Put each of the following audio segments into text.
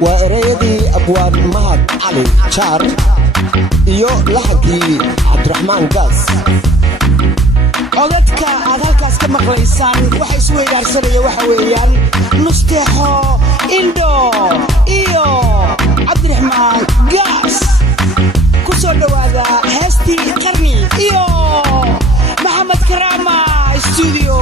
وإريدي أبواب مهد علي شار iyo laxankii cabdiraxmaan gaas codadka aad halkaas ka maqlaysaan waxa isweydaarsanaya waxa weeyaan Nasteexo indho iyo cabdiraxmaan gaas ku soo dhawaada heestii qarni iyo maxamed karaama studio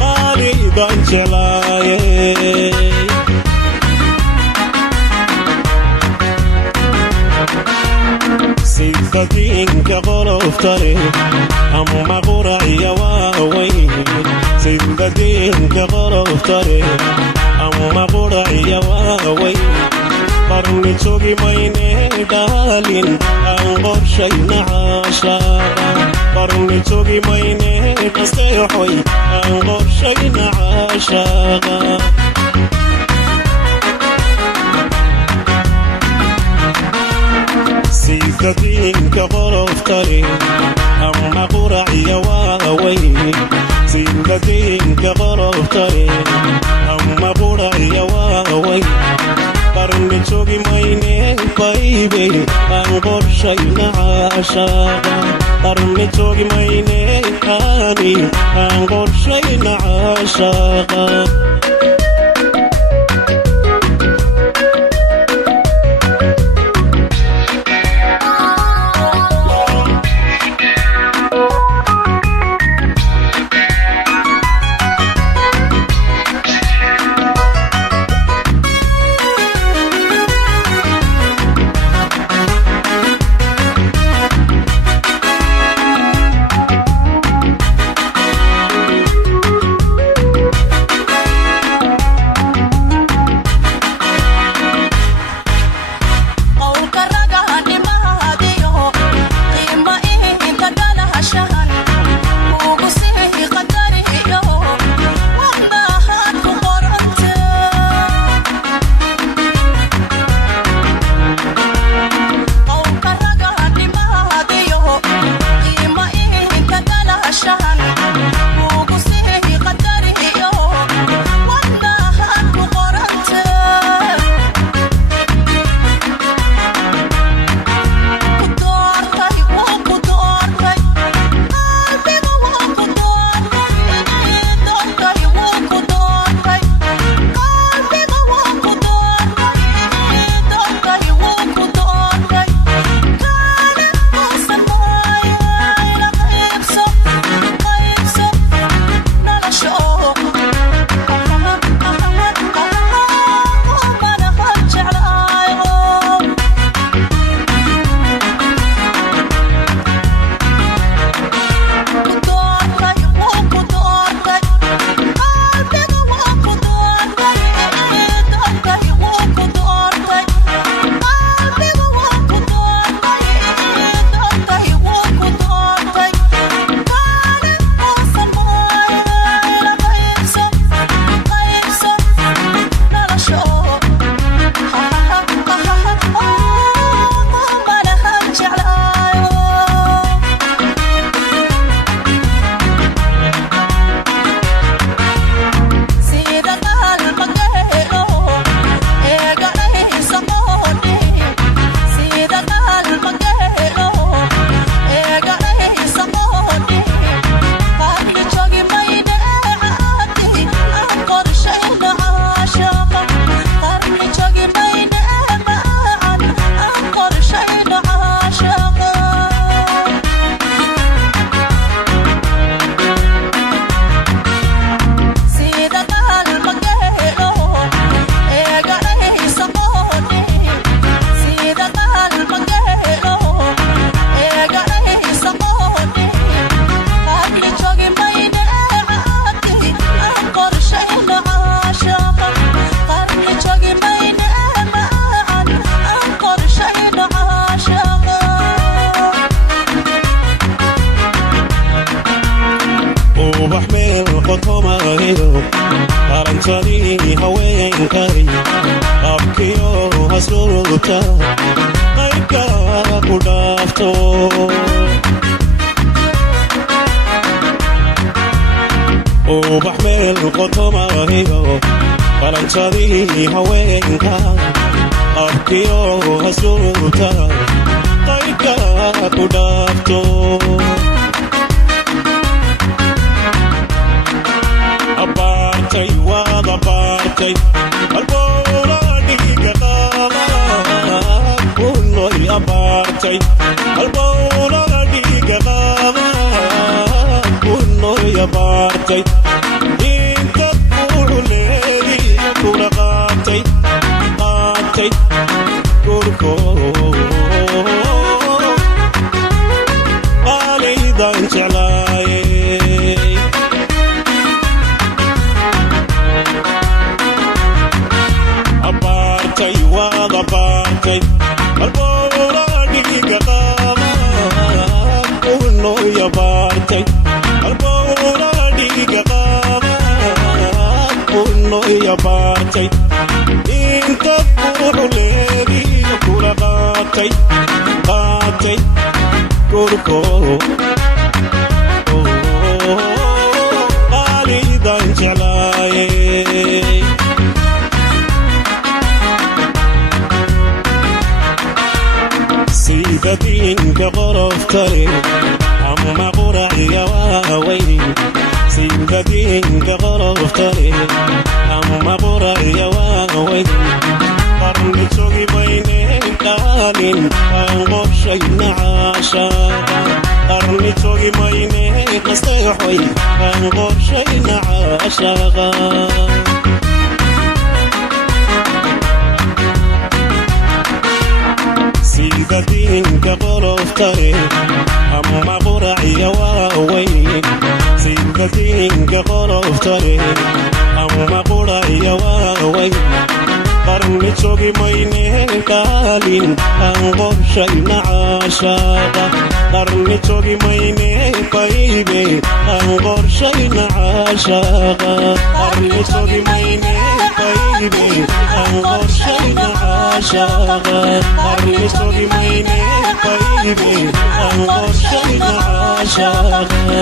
qaalidan jelaaye sidadiinka qoloftare ama quraciya waaweyn sidadiinka qoloftare ama quraciya waaweyn qarni jogi mayne dhaalin aan qorshayna caashaaqa qarni jogi mayne nasteexoy aan qorshayna caashaaqa sidadiinka qoloftare ama quraciya waaweyn sidadiinka qoloftare ama quraciya waaweyn qarni jogi mayne baybe aan qorshayna caashaaqa qarni jogi mayne qaani aan qorshayna caashaaqa qaransadii haweenkay qabkiyo hasluubta qaybka ku dhaafto ubax meel qotomahiyo qaransadii haweenka qabkiyo hasluubta qaybka ku dhaafto abartay wada bartay albora diga qaba kunnoy abartay albora diga qaba ya baartay inta kuuleedi kula qaatay gurko alidan jeclaaye abaartay waad abaartay albowla dhiiga qaama kuno ya baartay albowla dhiiga qaama kuno ya baartay inta kuuleedi kula qaatay gurko alidan jeclaaye sida diinka qoroftale ama quraciga waaweyn sida diinka qoroftale ama quraciga waaweyn qarni jogi mayne qaalin aan qorshayna caashaqa qarni jogi mayne nasteexoy aan qorshayna caashaqa sida diinka qoroftale ama quraciga waaweyn sida diinka qoroftale ama quraciga waaweyn qarni jogi mayne qaalin aan qorshayna caashaqa qarni jogi mayne baybe aan qorshayna caashaqa qarni jogi mayne baybe aan qorshayna caashaqa qarni jogi mayne baybe aan qorshayna caashaqa